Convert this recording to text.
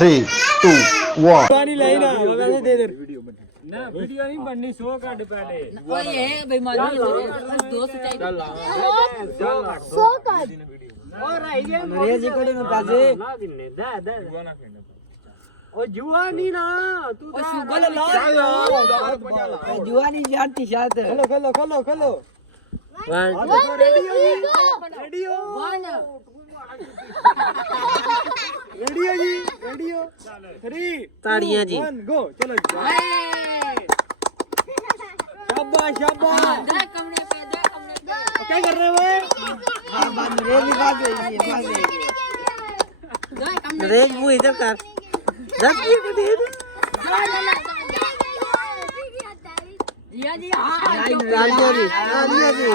3 2 1 पानी लाई ना वैसे दे दे ना वीडियो नहीं बननी 100 काट पहले ओए ये बेईमानी दोस्त चाहिए चल 100 काट और आई जे अंग्रेजी कोड़े में पैसे ना दिने दे दे ओ जुआनी ना तू ओ शुगर ला जुआनी जानती शायद खोलो खोलो खोलो खोलो रेडियो जी रेडियो रेडियो जी रेडियो 3 ताड़ियां जी 1 गो चलो शाबाश शाबाश क्या कर रहे हो नरेश वो इधर कर 10 मिनट दे दे जिया जी हां ताड़ियां जी ताड़ियां जी